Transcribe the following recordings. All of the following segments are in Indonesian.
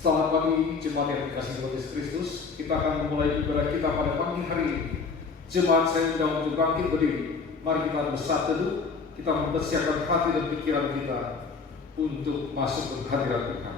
Selamat pagi jemaat yang dikasihi Tuhan Yesus Kristus. Kita akan memulai ibadah kita pada pagi hari ini. Jemaat saya undang untuk bangkit berdiri. Mari kita bersatu teduh. Kita mempersiapkan hati dan pikiran kita untuk masuk ke hadirat Tuhan.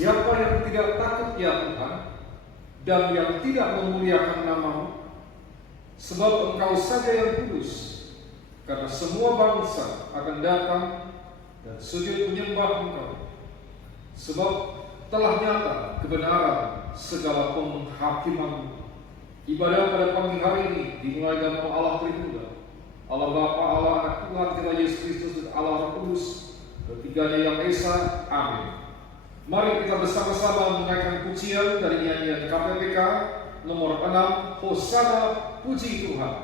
Siapa yang tidak takut ya Tuhan, dan yang tidak memuliakan nama-Mu, sebab Engkau saja yang kudus, karena semua bangsa akan datang dan sujud menyembah Engkau, sebab telah nyata kebenaran segala penghakiman. Ibadah pada pagi hari ini dimulai dengan Allah Tritunggal, Allah Bapa, Allah Anak Tuhan kita Yesus Kristus dan Allah Roh Kudus, ketiganya yang esa. Amin. Mari kita bersama-sama menaikkan pujian dari nyanyian KPPK nomor 6, Hosana Puji Tuhan.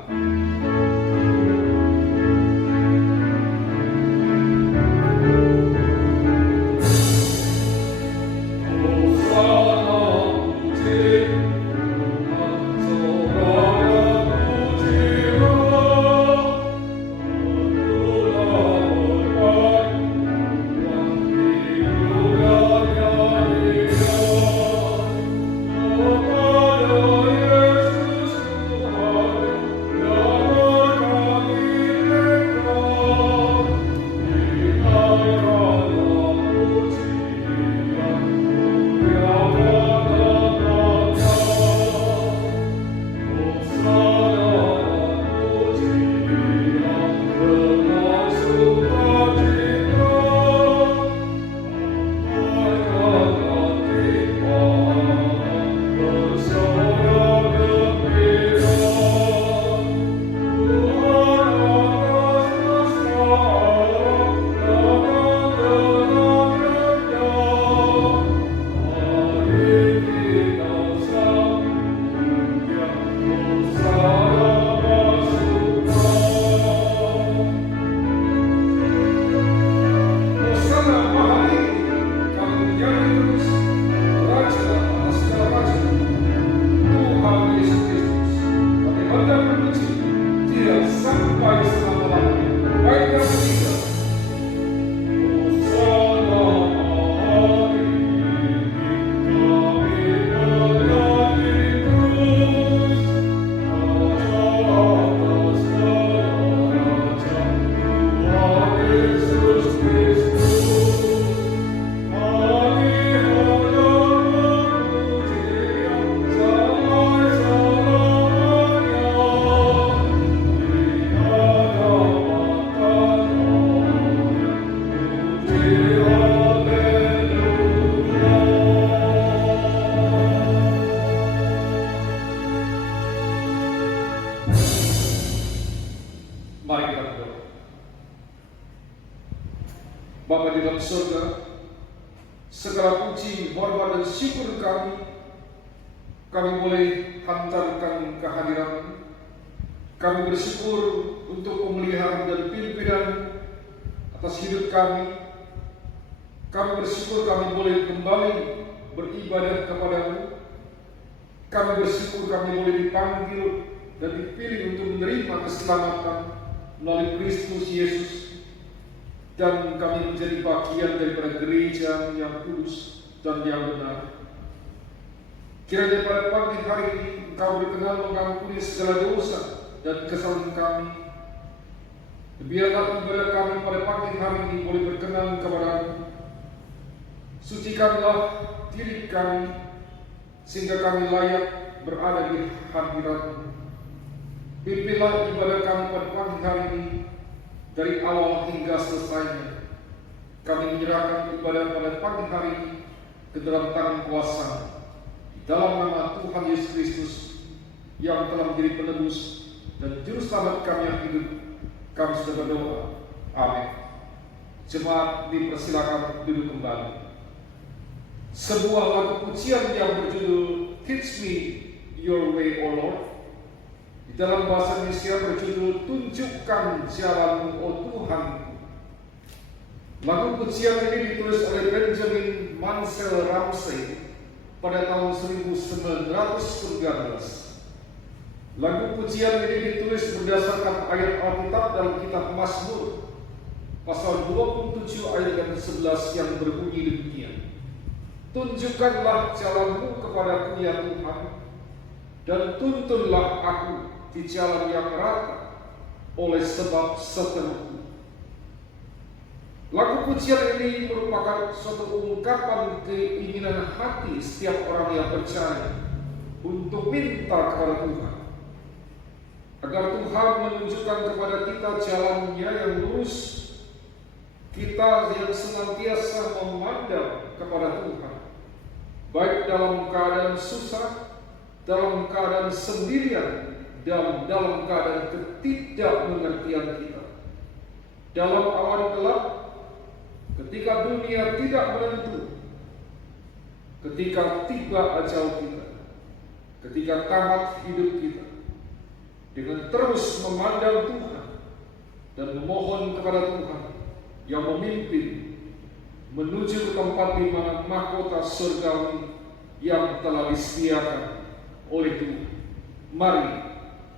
Bapa di dalam surga, segala puji, hormat dan syukur kami boleh hantarkan kehadiran. Kami bersyukur untuk pemeliharaan dan pimpinan atas hidup kami. Kami bersyukur kami boleh kembali beribadah kepadamu. Kami bersyukur kami boleh dipanggil dan dipilih untuk menerima keselamatan melalui Kristus Yesus. Dan kami menjadi bagian daripada gereja yang kudus dan yang benar. Kiranya pada pagi hari ini Engkau berkenan mengampuni segala dosa dan kesalahan kami. Biarlah ibadah kami pada pagi hari ini boleh berkenan kepada-Mu. Sucikanlah diri kami sehingga kami layak berada di hadirat-Mu. Pimpinlah ibadah kami pada pagi hari ini dari awal hingga selesainya. Kami menyerahkan ibadah pada pagi hari ini ke dalam tangan kuasa di dalam nama Tuhan Yesus Kristus yang telah menjadi penebus dan juru selamat kami yang hidup. Kami sudah berdoa. Amin. Jemaat dipersilakan duduk kembali. Sebuah lagu pujian yang berjudul Teach Me Your Way, O Lord, di dalam bahasa Indonesia berjudul Tunjukkan Jalan-Mu, O Tuhan. Lagu pujian ini ditulis oleh Benjamin Mansell Ramsey pada tahun 1919. Lagu pujian ini ditulis berdasarkan ayat Alkitab dalam kitab Mazmur pasal 27 ayat yang 11 yang berbunyi demikian. Tunjukkanlah jalan-Mu kepadaku ya Tuhan, dan tuntunlah aku di jalan yang rata oleh sebab seteruku. Lagu pujian ini merupakan suatu ungkapan keinginan hati setiap orang yang percaya untuk minta kepada Tuhan, agar Tuhan menunjukkan kepada kita jalan-Nya yang lurus, kita yang senantiasa memandang kepada Tuhan, baik dalam keadaan susah, dalam keadaan sendirian, dan dalam keadaan ketidakmengertian kita. Dalam awan gelap, ketika dunia tidak menentu, ketika tiba ajal kita, ketika tamat hidup kita, dengan terus memandang Tuhan dan memohon kepada Tuhan yang memimpin menuju ke tempat di mana mahkota surgawi yang telah disediakan oleh Tuhan. Mari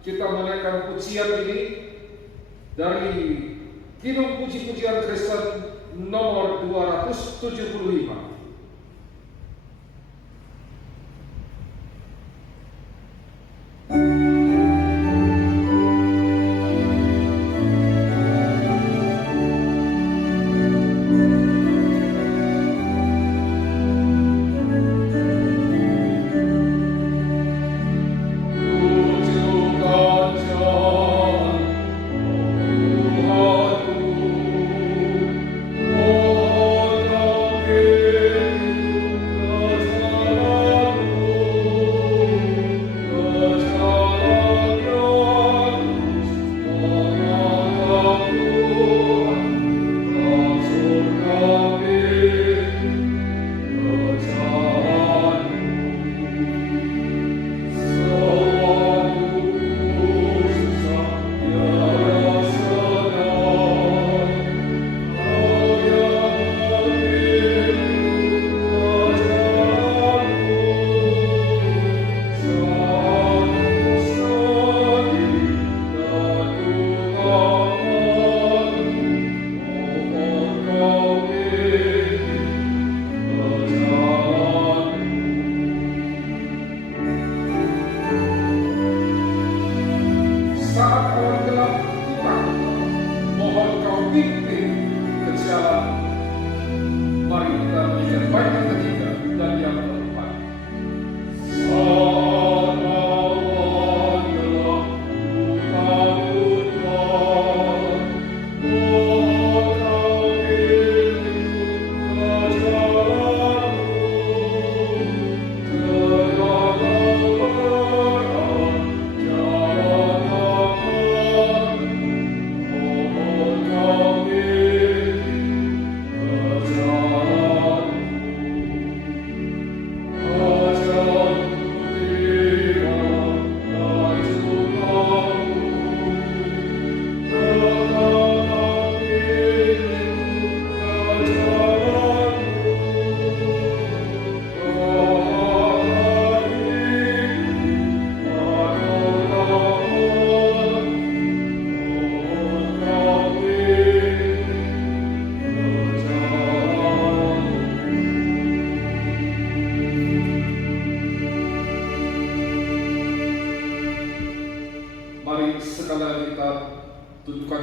kita menaikkan pujian ini dari Kidung Puji-pujian Kristen nomor 275. Amen.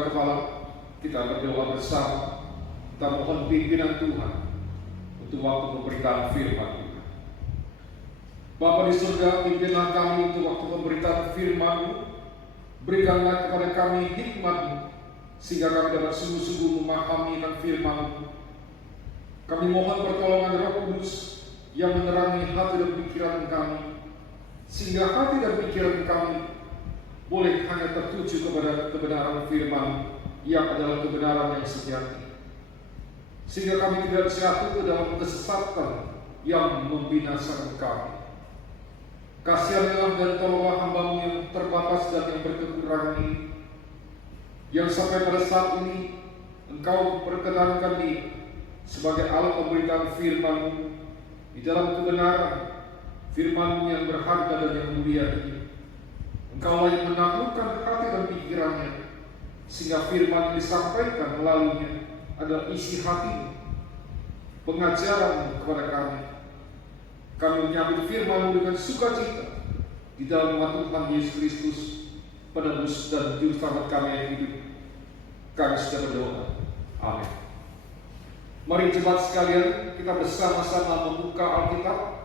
angkat kepala, kita berdoa bersama. Kita mohon pimpinan Tuhan untuk waktu pemberitaan firman Tuhan. Bapa di surga, pimpinlah kami untuk waktu pemberitaan firman-Mu. Berikanlah kepada kami hikmat-Mu, sehingga kami dapat sungguh-sungguh memahami akan firman-Mu. Kami mohon pertolongan Roh Kudus yang menerangi hati dan pikiran kami, sehingga hati dan pikiran kami boleh hanya tertuju kepada kebenaran firman yang adalah kebenaran yang sejati, sehingga kami tidak jatuh ke dalam kesesatan yang membinasakan kami. Kasihanlah dan tolonglah hamba-Mu yang terbatas dan yang berkekurangan ini, yang sampai pada saat ini Engkau perkenankan diri sebagai alat pemberitaan firman-Mu di dalam kebenaran firman-Mu yang berharga dan yang mulia ini. Engkau yang menaklukkan hati dan pikirannya, sehingga firman yang disampaikan melaluinya adalah isi hati, pengajaran kepada kami. Kami menyambut firman-Mu dengan sukacita di dalam nama Tuhan Yesus Kristus, penebus dan juru selamat kami yang hidup. Kami sudah berdoa. Amin. Mari jemaat sekalian, kita bersama-sama membuka Alkitab.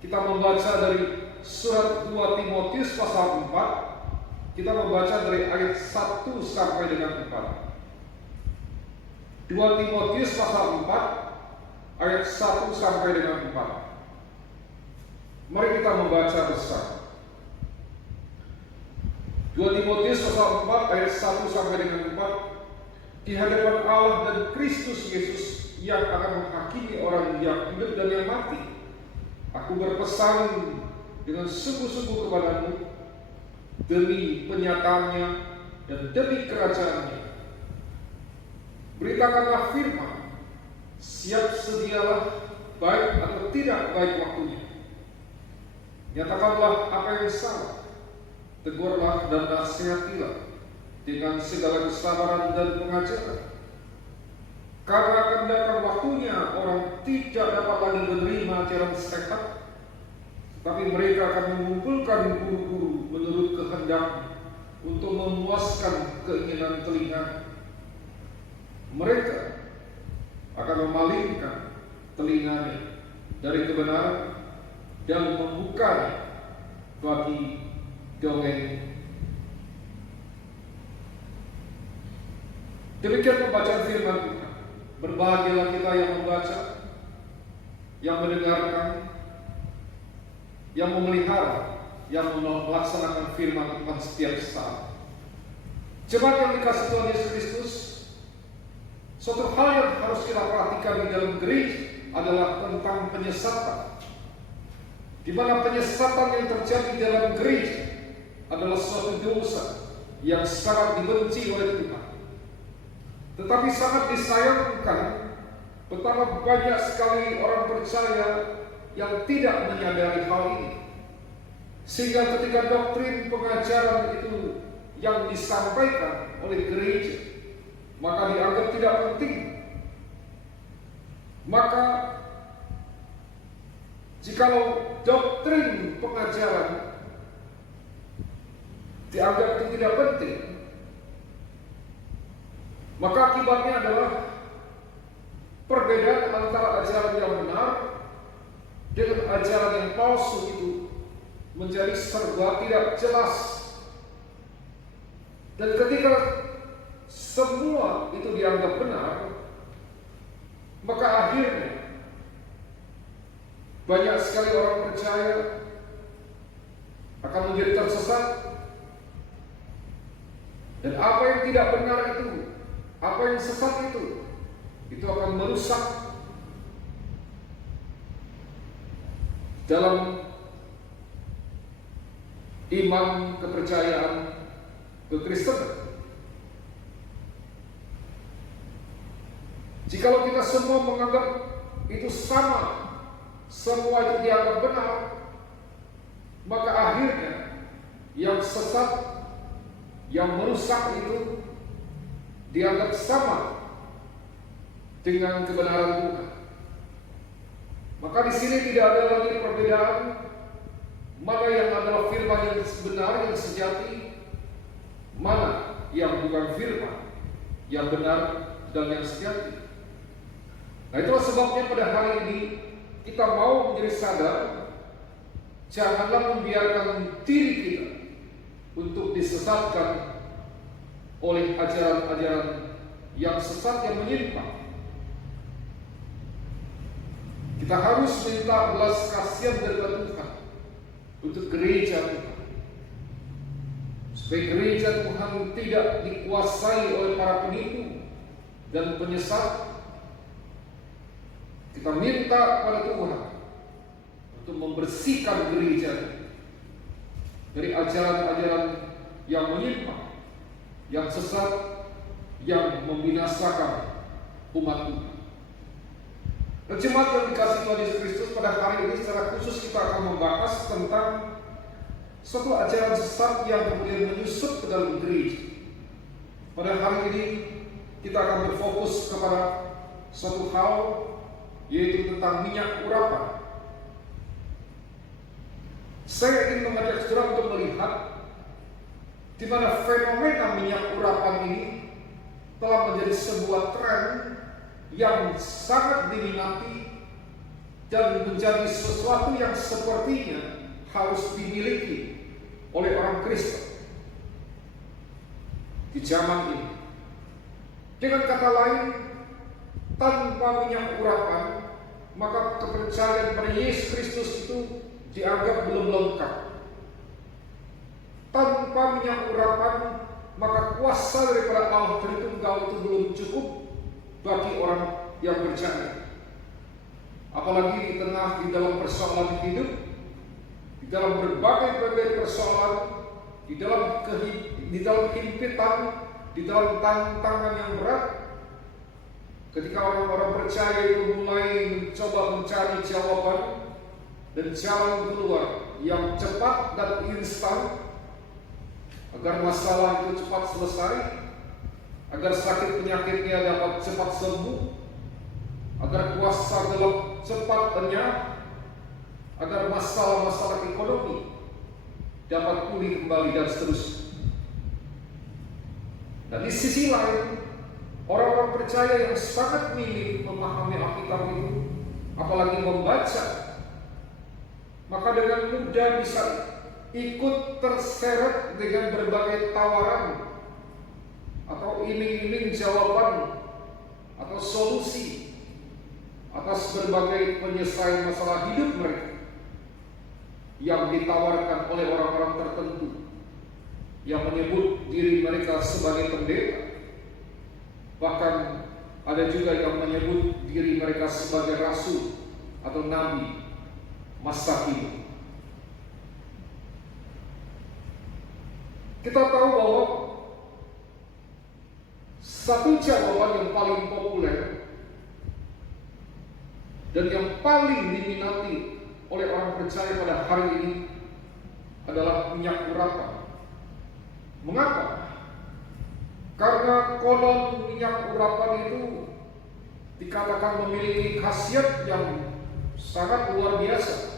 Kita membaca dari surat 2 Timotius pasal 4. Kita membaca dari ayat 1 sampai dengan 4. 2 Timotius pasal 4 ayat 1 sampai dengan 4. Mari kita membaca bersama. 2 Timotius pasal 4 ayat 1 sampai dengan 4. Di hadapan Allah dan Kristus Yesus yang akan menghakimi orang yang hidup dan yang mati, aku berpesan dengan sungguh-sungguh kepadamu demi penyataannya dan demi kerajaannya. Beritakanlah firman, siap sedialah baik atau tidak baik waktunya. Nyatakanlah apa yang salah, tegurlah dan nasihatilah dengan segala kesabaran dan pengajaran. Karena akan datang waktunya orang tidak dapat lagi menerima ajaran sehat, tapi mereka akan mengumpulkan guru-guru menurut kehendaknya untuk memuaskan keinginan telinga. Mereka akan memalingkan telinganya dari kebenaran dan membukanya bagi dongeng. Demikian pembacaan firman Tuhan. Berbahagialah kita yang membaca, yang mendengarkan, yang memelihara, yang melaksanakan firman Tuhan setiap saat. Jemaat yang dikasihi Tuhan Yesus Kristus, suatu hal yang harus kita perhatikan di dalam gereja adalah tentang penyesatan. Di mana penyesatan yang terjadi di dalam gereja adalah suatu dosa yang sangat dibenci oleh Tuhan. Tetapi sangat disayangkan betapa banyak sekali orang percaya yang tidak menyadari hal ini, sehingga ketika doktrin pengajaran itu yang disampaikan oleh gereja maka dianggap tidak penting. Maka jikalau doktrin pengajaran dianggap itu tidak penting, maka akibatnya adalah perbedaan antara ajaran yang benar dengan ajaran yang palsu itu menjadi serba tidak jelas. Dan ketika semua itu dianggap benar, maka akhirnya banyak sekali orang percaya akan menjadi tersesat. Dan apa yang tidak benar itu, apa yang sesat itu akan merusak dalam iman kepercayaan kekristenan. Jikalau kita semua menganggap itu sama, semua itu dianggap benar, maka akhirnya yang sesat, yang merusak itu dianggap sama dengan kebenaran Tuhan. Maka di sini tidak ada lagi perbedaan mana yang adalah firman yang benar, yang sejati, mana yang bukan firman, yang benar dan yang sejati. Nah, itulah sebabnya pada hari ini kita mau menjadi sadar, janganlah membiarkan diri kita untuk disesatkan oleh ajaran-ajaran yang sesat yang menyimpang. Kita harus minta belas kasihan dari Tuhan untuk gereja Tuhan, supaya gereja Tuhan tidak dikuasai oleh para penipu dan penyesat. Kita minta pada Tuhan untuk membersihkan gereja dari ajaran-ajaran yang menyimpang, yang sesat, yang membinasakan umat Tuhan. Jemaat yang dikasihi Tuhan Yesus Kristus, pada hari ini secara khusus kita akan membahas tentang suatu ajaran sesat yang kemudian menyusup ke dalam gereja. Pada hari ini kita akan berfokus kepada suatu hal, yaitu tentang minyak urapan. Saya ingin mengajak saudara untuk melihat di mana fenomena minyak urapan ini telah menjadi sebuah tren yang sangat diminati dan menjadi sesuatu yang sepertinya harus dimiliki oleh orang Kristen di zaman ini. Dengan kata lain, tanpa minyak urapan, maka kepercayaan pada Yesus Kristus itu dianggap belum lengkap. Tanpa minyak urapan, maka kuasa daripada Allah Tritunggal itu belum cukup bagi orang yang percaya. Apalagi di dalam persoalan hidup, di dalam berbagai persoalan, di dalam himpitan, di dalam tantangan yang berat, ketika orang-orang percaya itu mulai mencoba mencari jawaban dan jalan keluar yang cepat dan instan agar masalah itu cepat selesai, agar sakit penyakitnya dapat cepat sembuh, agar kuasa gelap cepat lenyap, agar masalah-masalah ekonomi dapat pulih kembali dan seterusnya. Dan di sisi lain, orang-orang percaya yang sangat minim memahami Alkitab itu, apalagi membaca, maka dengan mudah bisa ikut terseret dengan berbagai tawaran atau iming-iming jawaban atau solusi atas berbagai penyelesaian masalah hidup mereka yang ditawarkan oleh orang-orang tertentu yang menyebut diri mereka sebagai pendeta. Bahkan ada juga yang menyebut diri mereka sebagai rasul atau nabi masa kini. Kita tahu bahwa satu jawaban yang paling populer dan yang paling diminati oleh orang percaya pada hari ini adalah minyak urapan. Mengapa? Karena konon minyak urapan itu dikatakan memiliki khasiat yang sangat luar biasa.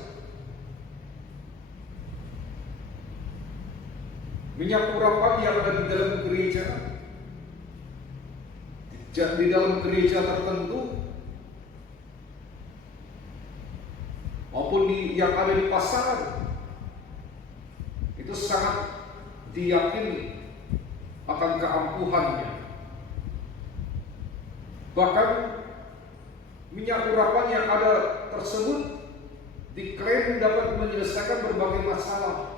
Minyak urapan yang ada di dalam gereja, di dalam gereja tertentu, maupun yang ada di pasaran, itu sangat diyakini akan keampuhannya. Bahkan minyak urapan yang ada tersebut diklaim dapat menyelesaikan berbagai masalah,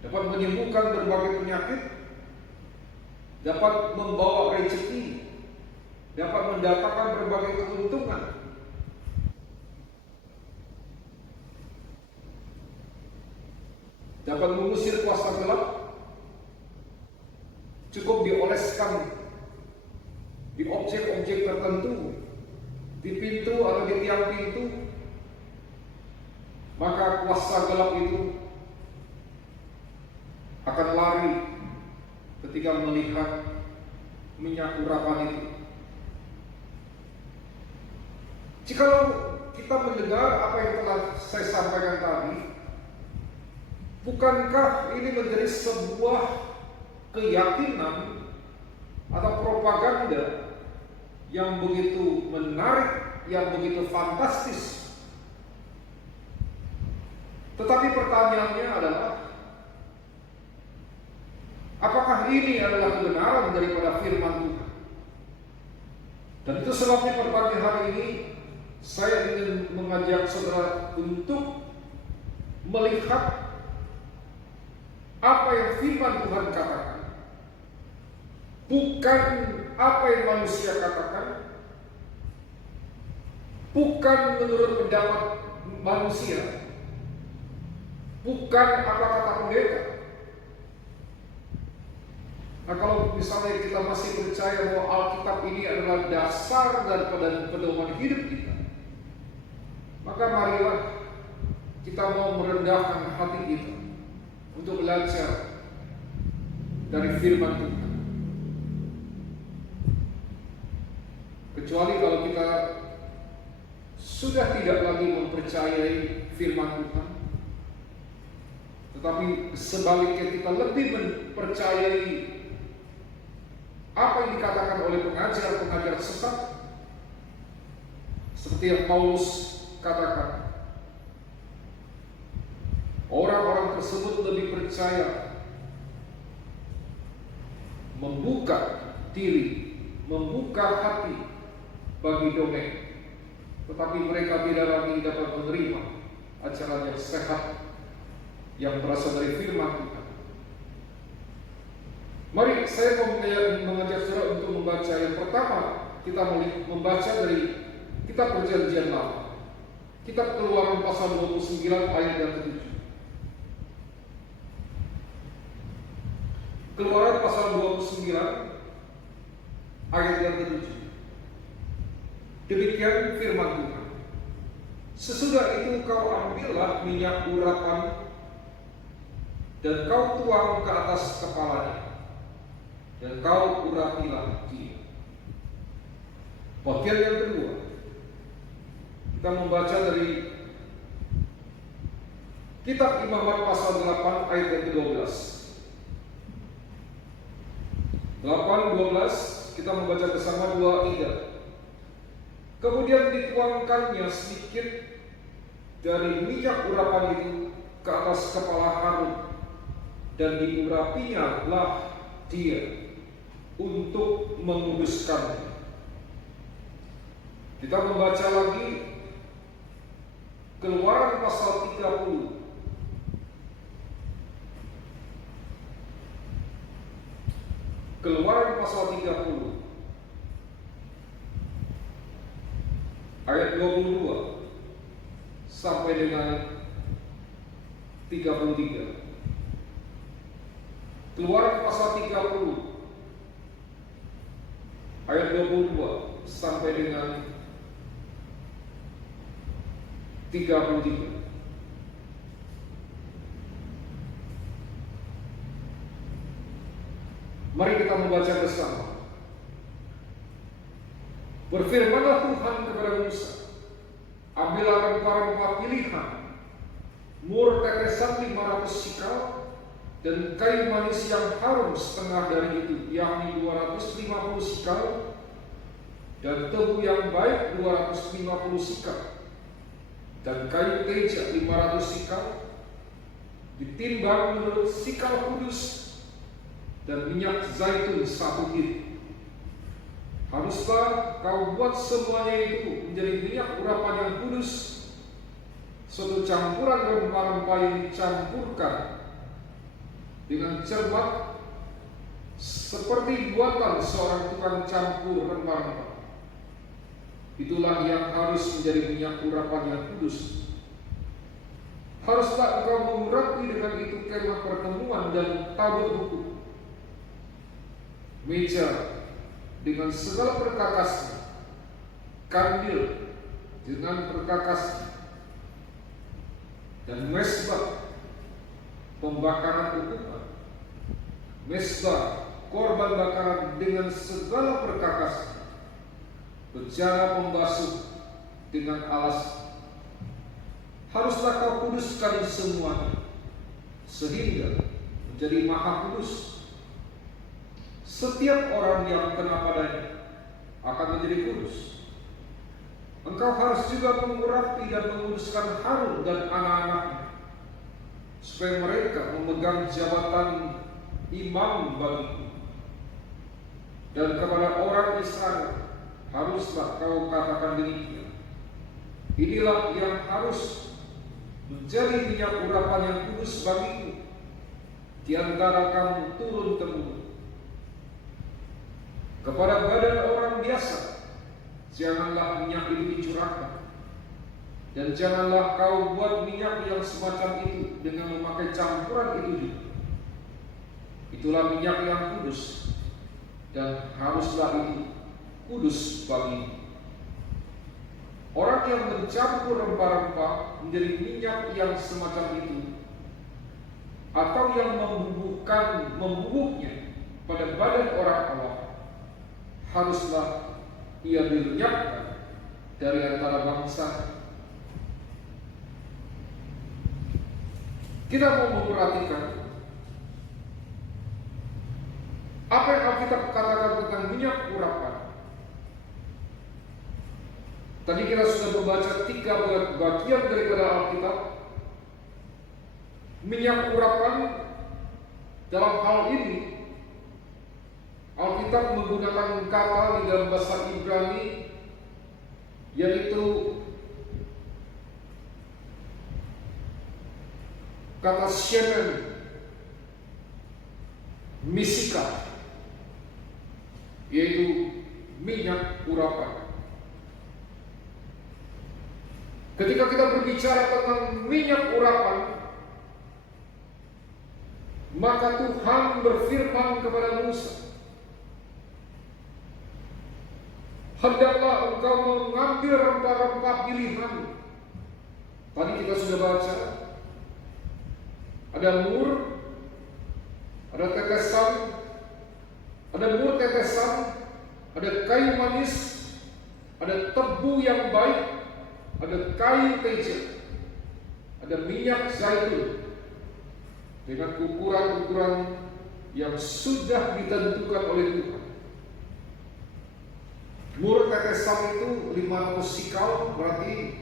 dapat menyembuhkan berbagai penyakit, dapat membawa rezeki, dapat mendatangkan berbagai keuntungan. Dapat mengusir kuasa gelap, cukup dioleskan di objek-objek tertentu, di pintu atau di tiang pintu, maka kuasa gelap itu akan lari ketika melihat minyak urapan itu. Jikalau kita mendengar apa yang telah saya sampaikan tadi, bukankah ini menjadi sebuah keyakinan atau propaganda yang begitu menarik, yang begitu fantastis. Tetapi pertanyaannya adalah, apakah ini adalah kebenaran daripada firman Tuhan? Dan itu sebabnya pada pagi hari ini saya ingin mengajak saudara untuk melihat apa yang firman Tuhan katakan, bukan apa yang manusia katakan, bukan menurut pendapat manusia, bukan apa kata pendeta. Nah, kalau misalnya kita masih percaya bahwa Alkitab ini adalah dasar daripada pedoman hidup kita, maka marilah kita mau merendahkan hati kita untuk belajar dari firman Tuhan. Kecuali kalau kita sudah tidak lagi mempercayai firman Tuhan, tetapi sebaliknya kita lebih mempercayai apa yang dikatakan oleh pengajar-pengajar sesat, seperti yang Paulus katakan. Orang-orang tersebut lebih percaya membuka diri, membuka hati bagi dongeng, tetapi mereka tidak lagi dapat menerima ajaran yang sehat yang berasal dari firman Tuhan. Mari saya mau mengajak saudara untuk membaca. Yang pertama, kita membaca dari kitab Perjanjian Lama, kitab Keluaran pasal 29 ayat yang ke-7. Keluaran pasal 29 ayat yang ke-7. Demikian firman Tuhan. Sesudah itu kau ambillah minyak urapan dan kau tuang ke atas kepalanya, dan kau urapilah dia. Bagian yang kedua, kita membaca dari kitab Imamat pasal 8 ayat yang ke-12. 8:12 kita membaca bersama 2-3. Kemudian dituangkannya sedikit dari minyak urapan itu ke atas kepala Harun, dan diurapinya lah dia untuk menguduskannya. Kita membaca lagi Keluaran pasal 30. Keluaran pasal 30 ayat 22 sampai dengan 33. Keluaran pasal 30 ayat 22 sampai dengan 33. Mari kita membaca bersama. Berfirmanlah Tuhan kepada Musa, ambillah rempah-rempah pilihan, mur tetesan 500 sikal, dan kayu manis yang harum setengah dari itu, yakni 250 sikal, dan tebu yang baik 250 sikal, dan kayu teja 500 sikal, ditimbang menurut sikal kudus, dan minyak zaitun 1 hin. Haruslah kau buat semuanya itu menjadi minyak urapan yang kudus, suatu campuran rempah-rempah yang dicampurkan dengan cermat, seperti buatan seorang tukang campur rempah-rempah. Itulah yang harus menjadi minyak urapan yang kudus. Haruslah engkau mengurapi dengan itu kemah pertemuan dan tabut hukum, meja dengan segala perkakasnya, kandil dengan perkakasnya, dan mesbah pembakaran ukuman, mesbah korban bakaran dengan segala perkakasnya, bejana pembasuh dengan alas. Haruslah kau kuduskan semuanya, sehingga menjadi maha kudus. setiap orang yang kena padanya akan menjadi kudus. Engkau harus juga mengurapi dan menguduskan Harun dan anak-anaknya, supaya mereka memegang jabatan imam bagiku. Dan kepada orang Israel haruslah kau katakan demikian: inilah yang harus menjadi minyak urapan yang kudus bagiku di antara kamu turun-temurun. Kepada badan orang biasa janganlah minyak itu dicurahkan, dan janganlah kau buat minyak yang semacam itu dengan memakai campuran itu juga. Itulah minyak yang kudus, dan haruslah itu kudus bagimu. Orang yang mencampur rempah-rempah menjadi minyak yang semacam itu, atau yang membubuknya pada badan orang Allah, haruslah ia dilenyapkan dari antara bangsa. Kita mau memperhatikan apa yang Alkitab katakan tentang minyak urapan. Tadi kita sudah membaca 3 bagian daripada Alkitab. Minyak urapan dalam hal ini Alkitab menggunakan kata di dalam bahasa Ibrani, yaitu kata shemen, misika, yaitu minyak urapan. Ketika kita berbicara tentang minyak urapan, maka Tuhan berfirman kepada Musa, hendaklah engkau mengambil rempah-rempah pilihan. Tadi kita sudah baca, ada mur, ada tetesan, ada mur tetesan, ada kayu manis, ada tebu yang baik, ada kayu teja, ada minyak zaitun dengan ukuran-ukuran yang sudah ditentukan oleh Tuhan. Mur tetesan itu 500 sikal, berarti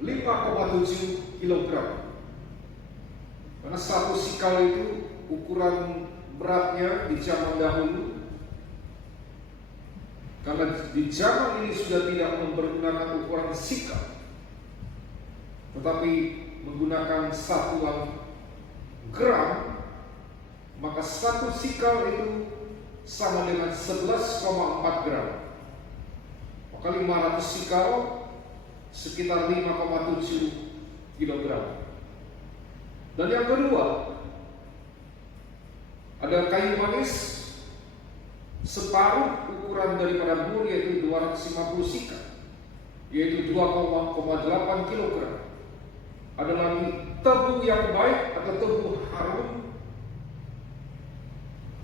5,7 kilogram. Karena 1 sikal itu ukuran beratnya di zaman dahulu. Karena di zaman ini sudah tidak mempergunakan ukuran sikal, tetapi menggunakan satuan gram, maka 1 sikal itu sama dengan 11,4 gram. Maka 500 sikal sekitar 5,7 kilogram. Dan yang kedua, ada kayu manis separuh ukuran daripada mur, yaitu 250 sikal, yaitu 2,8 kilogram. Ada lagi tebu yang baik atau tebu harum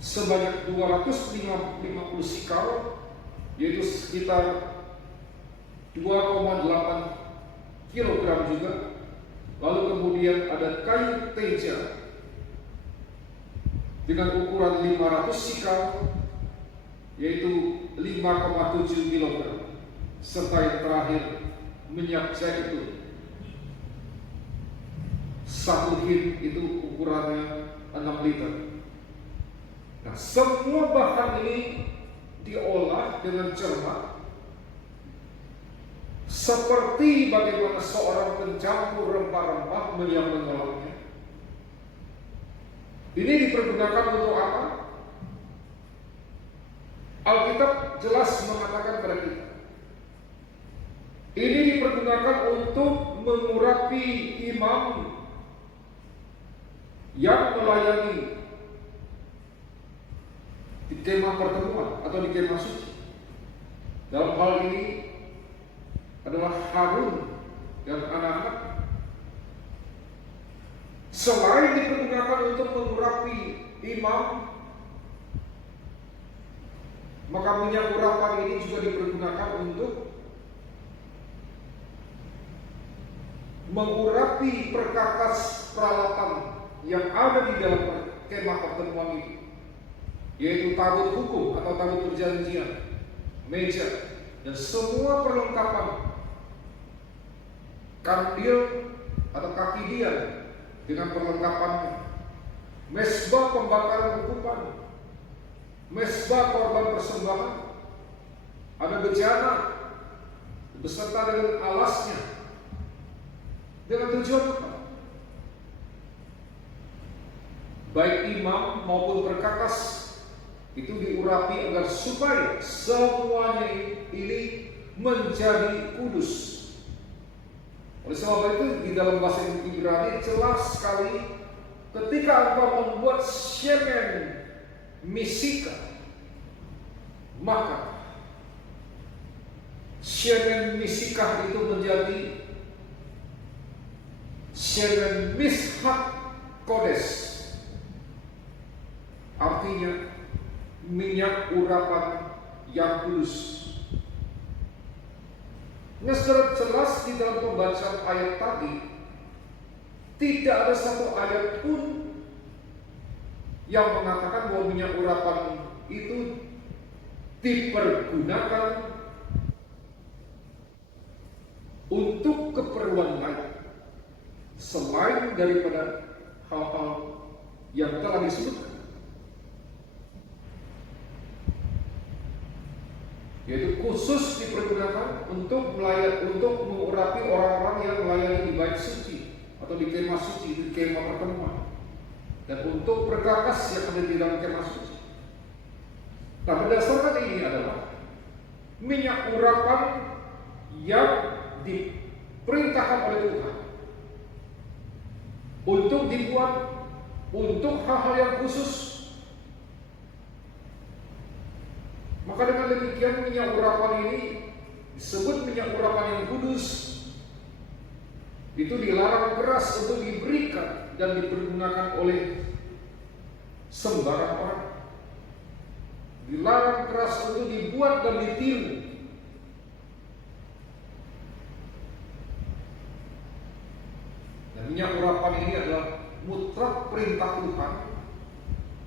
sebanyak 250 sikal, yaitu sekitar 2,8 kilogram juga. Lalu kemudian ada kayu teja dengan ukuran 500 sikal, yaitu 5,7 kilogram. Serta yang terakhir, minyak zaitun. 1 hin itu ukurannya 6 liter. Nah, semua bahan ini diolah dengan cermat, seperti bagaimana seorang pencampur rempah-rempah yang mengolahnya. Ini dipergunakan untuk apa? Alkitab jelas mengatakan kepada kita, ini dipergunakan untuk mengurapi imam yang melayani di kemah pertemuan atau di kemah suci. Dalam hal ini adalah Harun dan anak-anak. Selain dipergunakan untuk mengurapi imam, maka minyak urapan ini juga dipergunakan untuk mengurapi perkakas peralatan yang ada di dalam kemah pertemuan ini, yaitu tabut hukum atau tabut perjanjian, meja, dan semua perlengkapan, kandil atau kaki dia dengan perlengkapannya, mezbah pembakaran hukuman, mezbah korban persembahan, ada bejana beserta dengan alasnya, dengan tujuan apa? Baik imam maupun perkakas itu diurapi agar supaya semuanya ini menjadi kudus. Oleh sebab itu di dalam bahasa Ibrani jelas sekali ketika engkau membuat shemen misika, maka shemen misika itu menjadi shemen mishak kodes. Artinya minyak urapan yang kudus. Nah, secara jelas di dalam pembacaan ayat tadi tidak ada satu ayat pun yang mengatakan bahwa minyak urapan itu dipergunakan untuk keperluan lain selain daripada hal-hal yang telah disebutkan, yaitu khusus dipergunakan untuk mengurapi orang-orang yang melayani di bait suci atau di kemah suci, di kemah pertemuan, dan untuk perkakas yang ada di dalam kemah suci. Nah, berdasarkan ini adalah minyak urapan yang diperintahkan oleh Tuhan untuk dibuat untuk hal-hal yang khusus. Maka dengan demikian minyak urapan ini disebut minyak urapan yang kudus. Itu dilarang keras untuk diberikan dan dipergunakan oleh sembarang orang. Dilarang keras untuk dibuat dan ditiru. Dan minyak urapan ini adalah mutlak perintah Tuhan,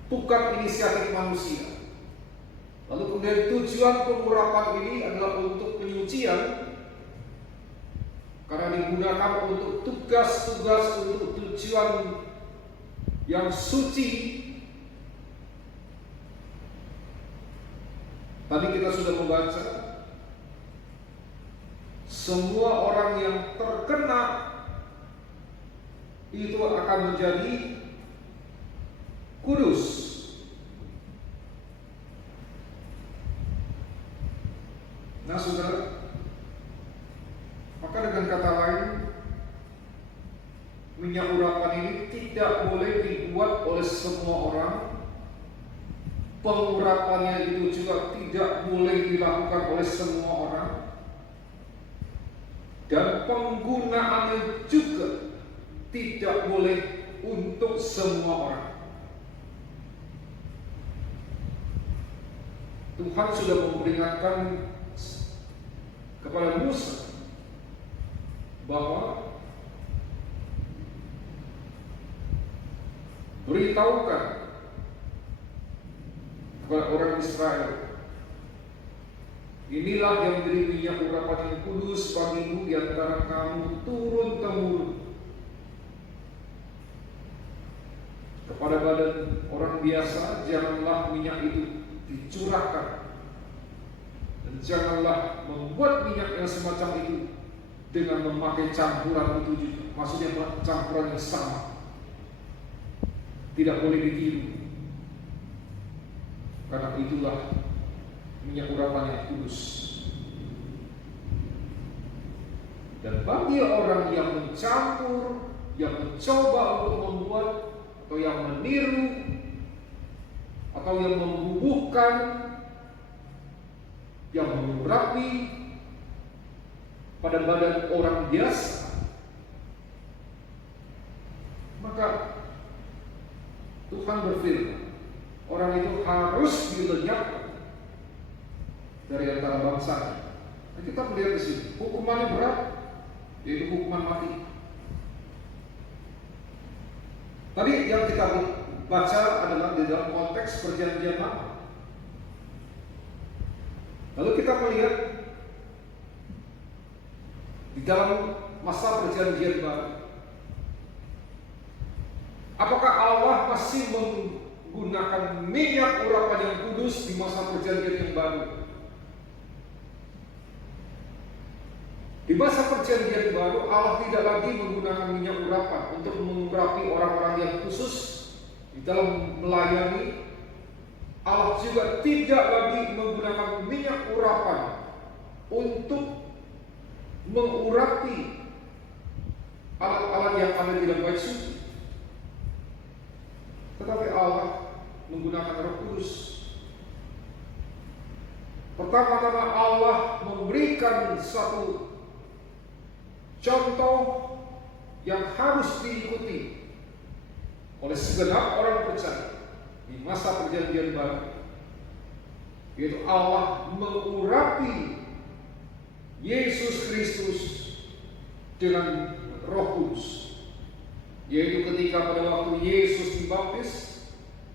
bukan inisiatif manusia. Lalu kemudian tujuan pengurapan ini adalah untuk penyucian, karena digunakan untuk tugas-tugas untuk tujuan yang suci. Tadi kita sudah membaca, semua orang yang terkena itu akan menjadi kudus. Nah, saudara, maka dengan kata lain, minyak urapan ini tidak boleh dibuat oleh semua orang. Pengurapannya itu juga tidak boleh dilakukan oleh semua orang. Dan penggunaannya juga tidak boleh untuk semua orang. Tuhan sudah memperingatkan kepada Musa bahwa beritahukan kepada orang Israel, inilah yang menjadi minyak urapan yang kudus bagimu di antara kamu turun temurun. Kepada badan orang biasa janganlah minyak itu dicurahkan, dan janganlah membuat minyak yang semacam itu dengan memakai campuran itu juga. Maksudnya campuran yang sama. Tidak boleh ditiru, karena itulah minyak urapan yang kudus. Dan bagi orang yang mencampur, yang mencoba untuk membuat, atau yang meniru, atau yang membubuhkan, yang mengurapi pada badan orang biasa, maka Tuhan berfirman, orang itu harus dilenyapkan dari antara bangsa. Nah, kita melihat di sini hukumannya berat, yaitu hukuman mati. Tadi yang kita baca adalah di dalam konteks perjanjian lama. Lalu kita melihat di dalam masa perjanjian baru, apakah Allah masih menggunakan minyak urapan yang kudus di masa perjanjian yang baru? Di masa perjanjian baru, Allah tidak lagi menggunakan minyak urapan untuk mengurapi orang-orang yang khusus di dalam melayani. Allah juga tidak lagi menggunakan minyak urapan untuk mengurapi alat-alat yang ada di dalam bait suci. Tetapi Allah menggunakan Roh Kudus. Pertama-tama Allah memberikan satu contoh yang harus diikuti oleh segenap orang percaya di masa perjanjian baru, yaitu Allah mengurapi Yesus Kristus dengan Roh Kudus, yaitu ketika pada waktu Yesus dibaptis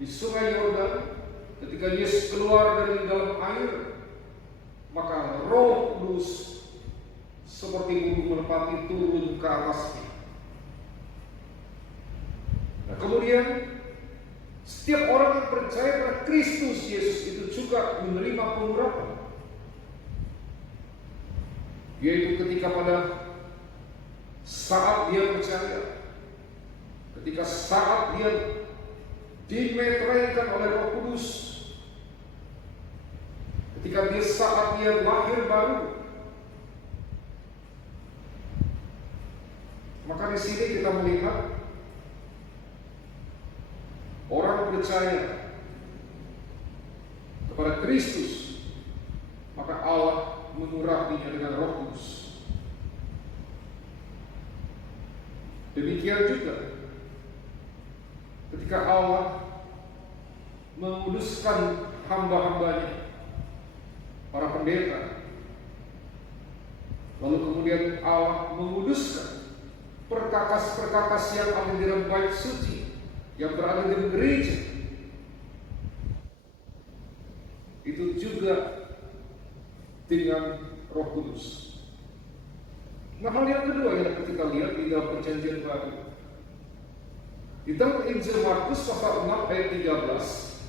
di Sungai Yordan, ketika Yesus keluar dari dalam air, maka Roh Kudus seperti burung merpati turun ke atasnya. Nah, kemudian setiap orang yang percaya pada Kristus Yesus itu juga menerima pengurapan, yaitu ketika pada saat dia percaya, ketika saat dia dimeteraikan oleh Roh Kudus, ketika saat dia lahir baru. Maka di sini kita melihat orang percaya kepada Kristus, maka Allah mengurapinya dengan Roh Kudus. Demikian juga ketika Allah menguduskan hamba-hambanya, para pendeta, lalu kemudian Allah menguduskan perkakas-perkakas yang ada di dalam bait suci, yang berada di dalam gereja, itu juga dengan Roh Kudus. Nah, hal yang kedua yang kita lihat di dalam perjanjian baru, di dalam Injil Markus pasal 6 ayat 13,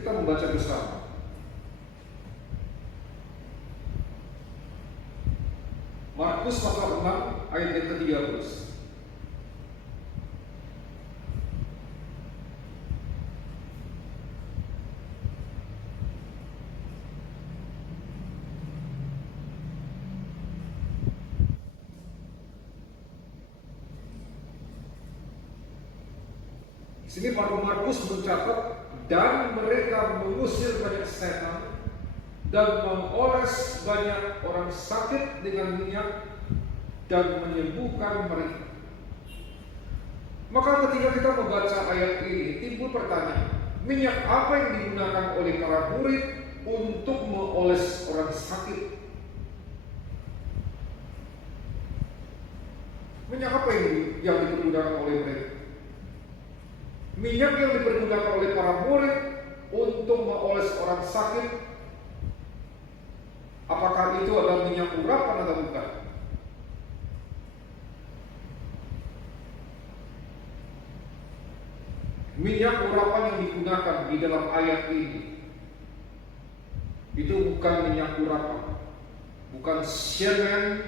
kita membaca bersama. Markus pasal 6 ayat yang ke-13. Di sini Markus mencatat, dan mereka mengusir banyak setan dan mengoles banyak orang sakit dengan minyak dan menyembuhkan mereka. Maka ketika kita membaca ayat ini, timbul pertanyaan, minyak apa yang digunakan oleh para murid untuk mengoles orang sakit? Minyak apa yang dipergunakan oleh mereka? Minyak yang dipergunakan oleh para murid untuk mengoles orang sakit, apakah itu adalah minyak urapan atau bukan? Minyak urapan yang digunakan di dalam ayat ini itu bukan minyak urapan, bukan semen,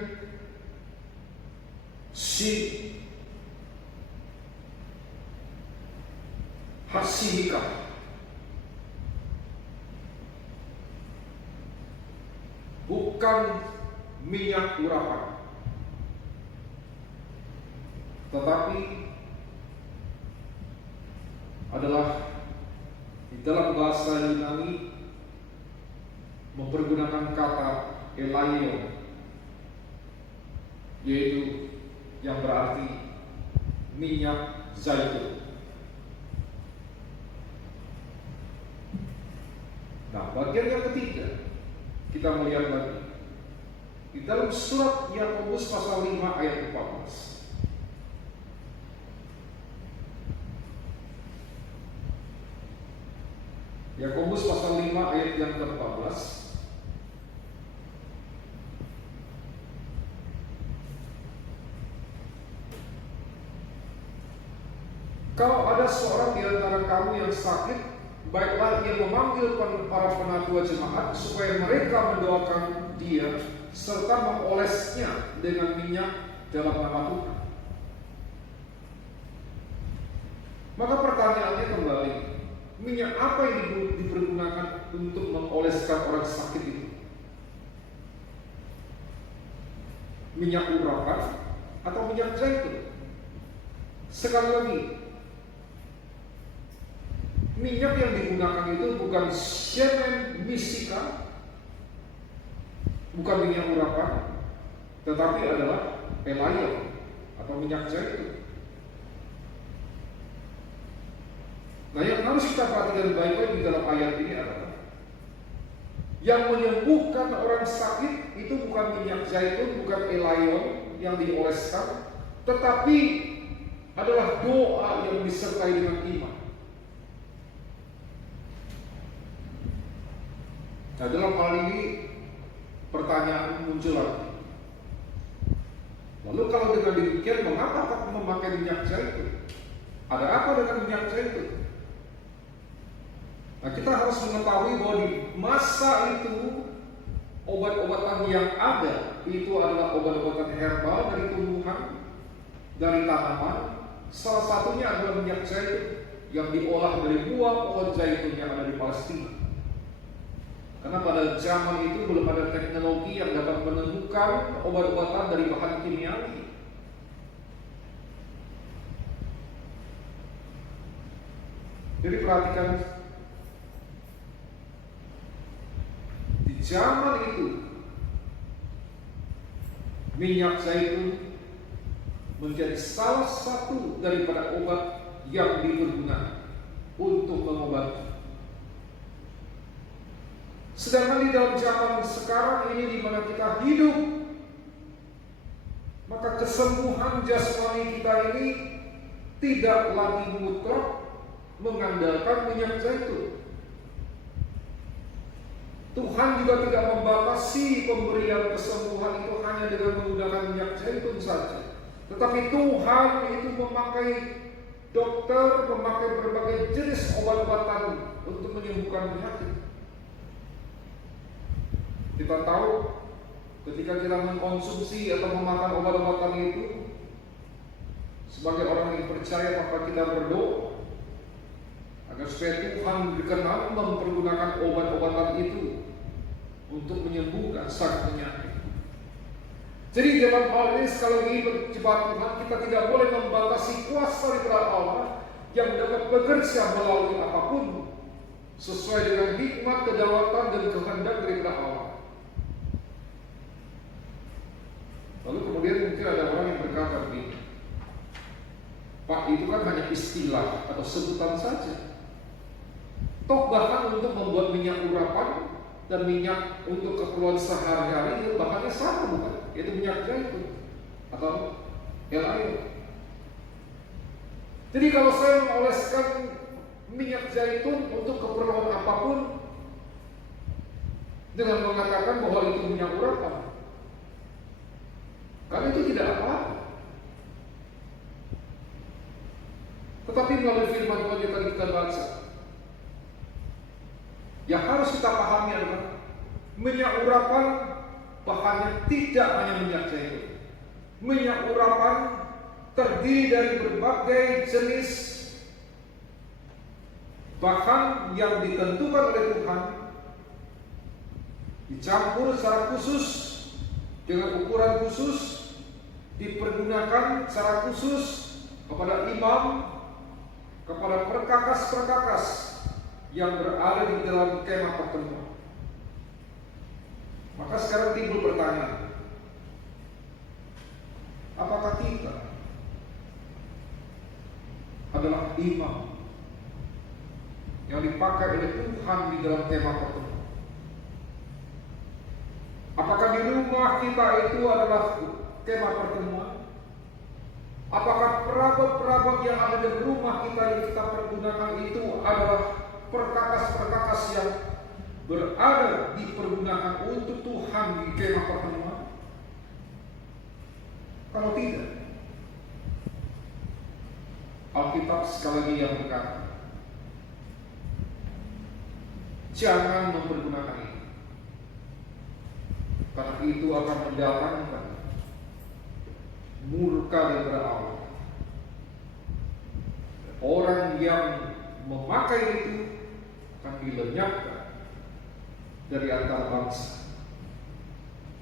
hasilika, bukan minyak urapan, tetapi adalah di dalam bahasa Yunani mempergunakan kata elaion, yaitu yang berarti minyak zaitun. Nah, bagian yang ketiga kita melihat lagi di dalam surat Yakobus pasal 5 ayat 14. Yakobus pasal 5 ayat yang ke-14. Kalau ada seorang di antara kamu yang sakit, baiklah ia memanggil para penatua jemaat supaya mereka mendoakan dia serta mengolesnya dengan minyak dalam nama Tuhan. Maka pertanyaannya kembali, minyak apa yang dipergunakan untuk mengoleskan orang sakit itu? Minyak urapan atau minyak zaitun? Sekali lagi, minyak yang digunakan itu bukan semen misika, bukan minyak urapan, tetapi adalah elayo atau minyak zaitun. Nah, yang harus kita perhatikan baik-baik di dalam ayat ini adalah yang menyembuhkan orang sakit itu bukan minyak zaitun, bukan elayon yang dioleskan, tetapi adalah doa yang disertai dengan iman. Nah, dalam hal ini pertanyaan muncul lagi. Lalu kalau dengan demikian, mengapa memakai minyak zaitun? Ada apa dengan minyak zaitun? Nah, kita harus mengetahui bahwa di masa itu obat-obatan yang ada itu adalah obat-obatan herbal dari tumbuhan, dari tanaman. Salah satunya adalah minyak zaitun yang diolah dari buah pohon zaitun yang ada di Palestina. Karena pada zaman itu belum ada teknologi yang dapat menemukan obat-obatan dari bahan kimiawi. Jadi perhatikan, di zaman itu minyak zaitun menjadi salah satu daripada obat yang dipergunakan untuk mengobati. Sedangkan di dalam zaman sekarang ini di mana kita hidup, maka kesembuhan jasmani kita ini tidak lagi mutlak mengandalkan minyak zaitun. Tuhan juga tidak membatasi pemberian kesembuhan itu hanya dengan menggunakan minyak zaitun saja. Tetapi Tuhan itu memakai dokter, memakai berbagai jenis obat-obatan untuk menyembuhkan penyakit. Kita tahu ketika kita mengkonsumsi atau memakan obat-obatan itu, sebagai orang yang percaya maka kita berdoa agar supaya Tuhan dikenal mempergunakan obat-obatan itu untuk menyembuhkan sakit penyakit. Jadi dalam hal ini sekali lagi berjemaat Tuhan, kita tidak boleh membatasi kuasa daripada Allah yang dapat bekerja melalui apapun sesuai dengan hikmat, kedaulatan dan kehendak daripada Allah. Lalu kemudian mungkin ada orang yang berkata begini, Pak, itu kan hanya istilah atau sebutan saja. Toh bahkan untuk membuat minyak urapan dan minyak untuk keperluan sehari-hari itu bahannya sama bukan? Yaitu minyak zaitun atau elayo. Jadi kalau saya mengoleskan minyak zaitun untuk keperluan apapun dengan mengatakan bahwa itu minyak urapan, karena itu tidak apa-apa. Tetapi melalui firman Tuhan yang tadi kita baca, yang harus kita pahami adalah minyak urapan bahannya tidak hanya minyak zaitun. Minyak urapan terdiri dari berbagai jenis bahan yang ditentukan oleh Tuhan, dicampur secara khusus dengan ukuran khusus, dipergunakan secara khusus kepada imam, kepada perkakas-perkakas yang berada di dalam kemah pertemuan. Maka sekarang timbul pertanyaan, apakah kita adalah imam yang dipakai oleh Tuhan di dalam kemah pertemuan? Apakah di rumah kita itu adalah kemah pertemuan? Apakah perabot-perabot yang ada di rumah kita yang kita pergunakan itu adalah perkakas-perkakas yang berada dipergunakan untuk Tuhan di kemah pertemuan? Kalau tidak, Alkitab sekali lagi yang berkata, jangan mempergunakan itu, karena itu akan mendatangkan murka daripada Allah. Orang yang memakai itu akan dilenyapkan dari antara bangsa.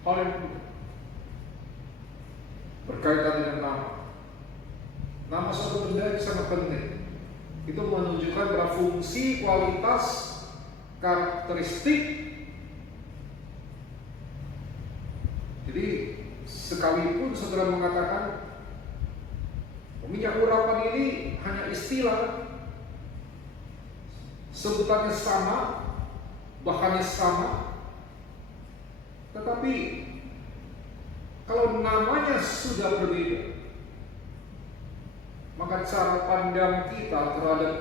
Hal yang kedua, berkaitan dengan nama. Nama suatu benda itu sangat penting. Itu menunjukkan pada fungsi, kualitas, karakteristik. Jadi sekalipun saudara mengatakan minyak urapan ini hanya istilah, sebutannya sama, bahannya sama, tetapi kalau namanya sudah berbeda, maka cara pandang kita terhadap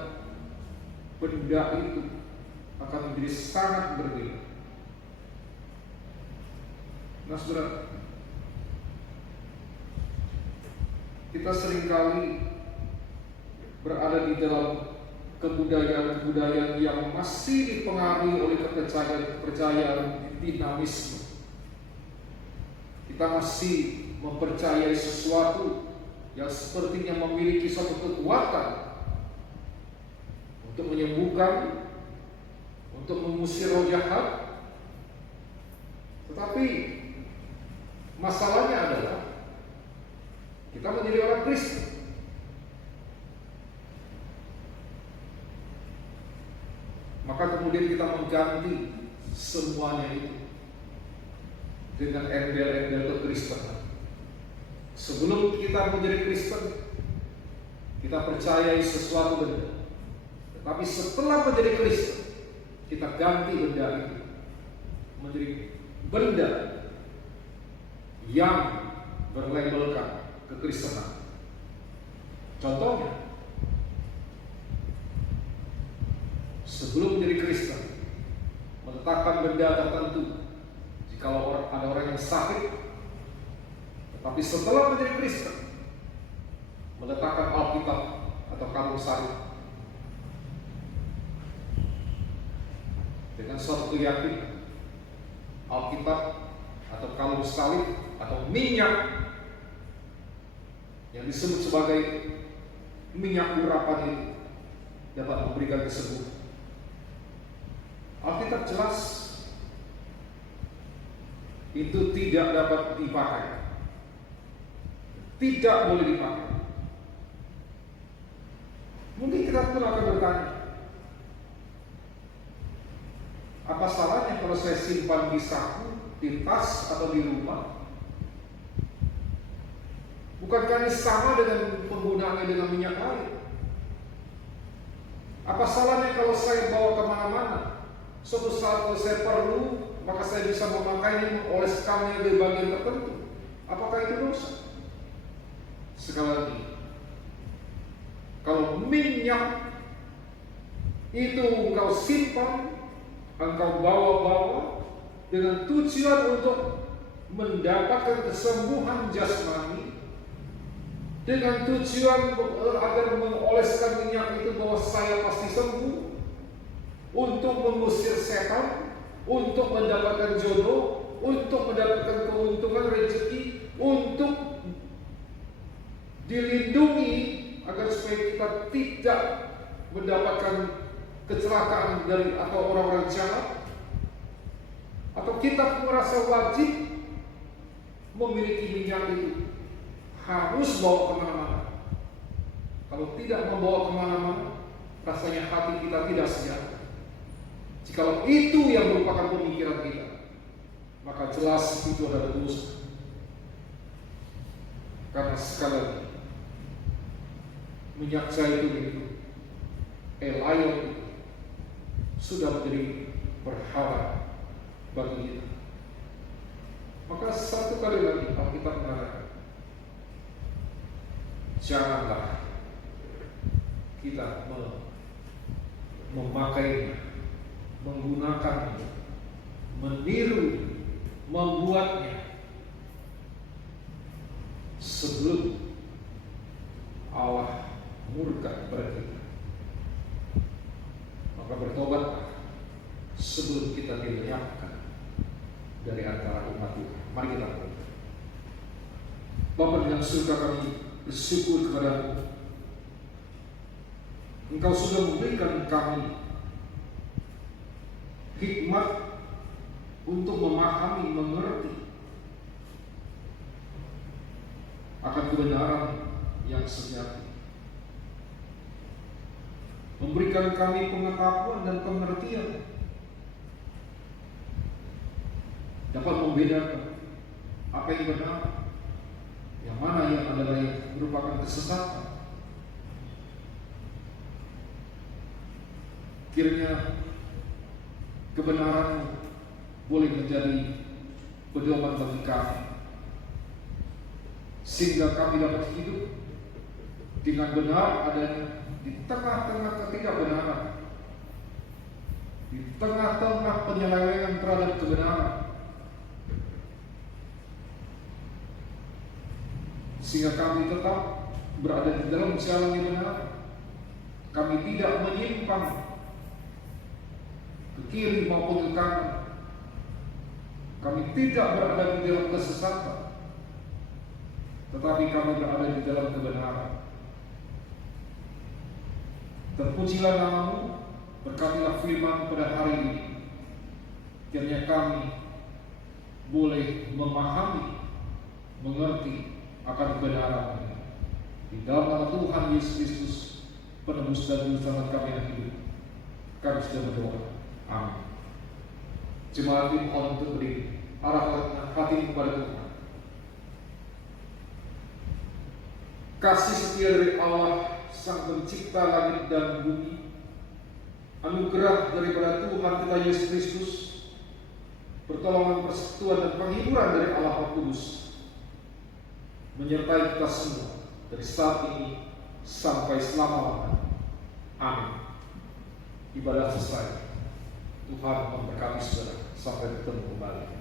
benda itu akan menjadi sangat berbeda. Nah, saudara, kita seringkali berada di dalam kebudayaan-kebudayaan yang masih dipengaruhi oleh kepercayaan dinamisme. Kita masih mempercayai sesuatu yang sepertinya memiliki suatu kekuatan untuk menyembuhkan, untuk mengusir roh jahat. Tetapi masalahnya adalah kita menjadi orang Kristen, maka kemudian kita mengganti semuanya itu dengan embel-embel kekristenan. Sebelum kita menjadi Kristen, kita percayai sesuatu benda, tetapi setelah menjadi Kristen, kita ganti benda itu menjadi benda yang berlabelkan kekristenan. Contohnya, sebelum menjadi Kristen, meletakkan benda tertentu. Jikalau ada orang yang sakit, tetapi setelah menjadi Kristen, meletakkan Alkitab atau kalung salib dengan suatu keyakinan, Alkitab atau kalung salib atau minyak yang disebut sebagai minyak urapan itu dapat memberikan kesembuhan. Alkitab jelas itu tidak dapat dipakai, tidak boleh dipakai. Mungkin kita pun akan bertanya, apa salahnya kalau saya simpan di saku, di tas, atau di rumah? Bukankah ini sama dengan penggunaannya dengan minyak lain? Apa salahnya kalau saya bawa kemana-mana? Suatu saat kalau saya perlu, maka saya bisa memakainya, mengoleskannya di bagian tertentu. Apakah itu dosa? Sekali lagi, kalau minyak itu engkau simpan, engkau bawa-bawa dengan tujuan untuk mendapatkan kesembuhan jasmani, dengan tujuan agar mengoleskan minyak itu bahwa saya pasti sembuh, untuk mengusir setan, untuk mendapatkan jodoh, untuk mendapatkan keuntungan rezeki, untuk dilindungi agar supaya kita tidak mendapatkan kecelakaan dari atau orang-orang jahat, atau kita merasa wajib memiliki minyak itu, harus bawa kemana-mana. Kalau tidak membawa kemana-mana, rasanya hati kita tidak sejahtera. Jikalau itu yang merupakan pemikiran kita, maka jelas itu adalah dosa. Karena sekali lagi, minyak zaitun itu, elayon itu, sudah menjadi berhala bagi kita. Maka satu kali lagi Alkitab mengatakan, janganlah kita memakainya, menggunakannya, meniru, membuatnya sebelum Allah murka kepada kita. Maka bertobatlah sebelum kita dilenyapkan dari antara umat Tuhan. Mari kita berdoa. Bapa yang surga, kami bersyukur kepada-Mu. Engkau sudah memberikan kami hikmat untuk memahami, mengerti akan kebenaran yang sejati. Memberikan kami pengetahuan dan pengertian dapat membedakan apa yang benar, yang mana yang adalah yang merupakan kesesatan. Kiranya kebenaran boleh menjadi pedoman bagi kami, sehingga kami dapat hidup dengan benar adanya di tengah-tengah ketidakbenaran, di tengah-tengah penyelewengan terhadap kebenaran, sehingga kami tetap berada di dalam jalan yang benar. Kami tidak menyimpang ke kiri maupun ke kanan. Kami tidak berada di dalam kesesatan, tetapi kami berada di dalam kebenaran. Terpujilah nama-Mu, berkatilah firman pada hari ini. Kiranya kami boleh memahami, mengerti akan kebenaran ini. Di dalam nama Tuhan Yesus Kristus, penebus dan juru selamat kami yang hidup, kami sudah berdoa. Amin. Jemaat dimohon untuk berdiri, arahkan hati kepada Tuhan. Kasih setia dari Allah Sang Pencipta langit dan bumi, anugerah daripada Tuhan kita Yesus Kristus, pertolongan, persekutuan dan penghiburan dari Allah Roh Kudus menyertai kita semua dari saat ini sampai selama-lamanya. Amin. Ibadah selesai. Tuhan memberkati saudara. Sampai bertemu kembali.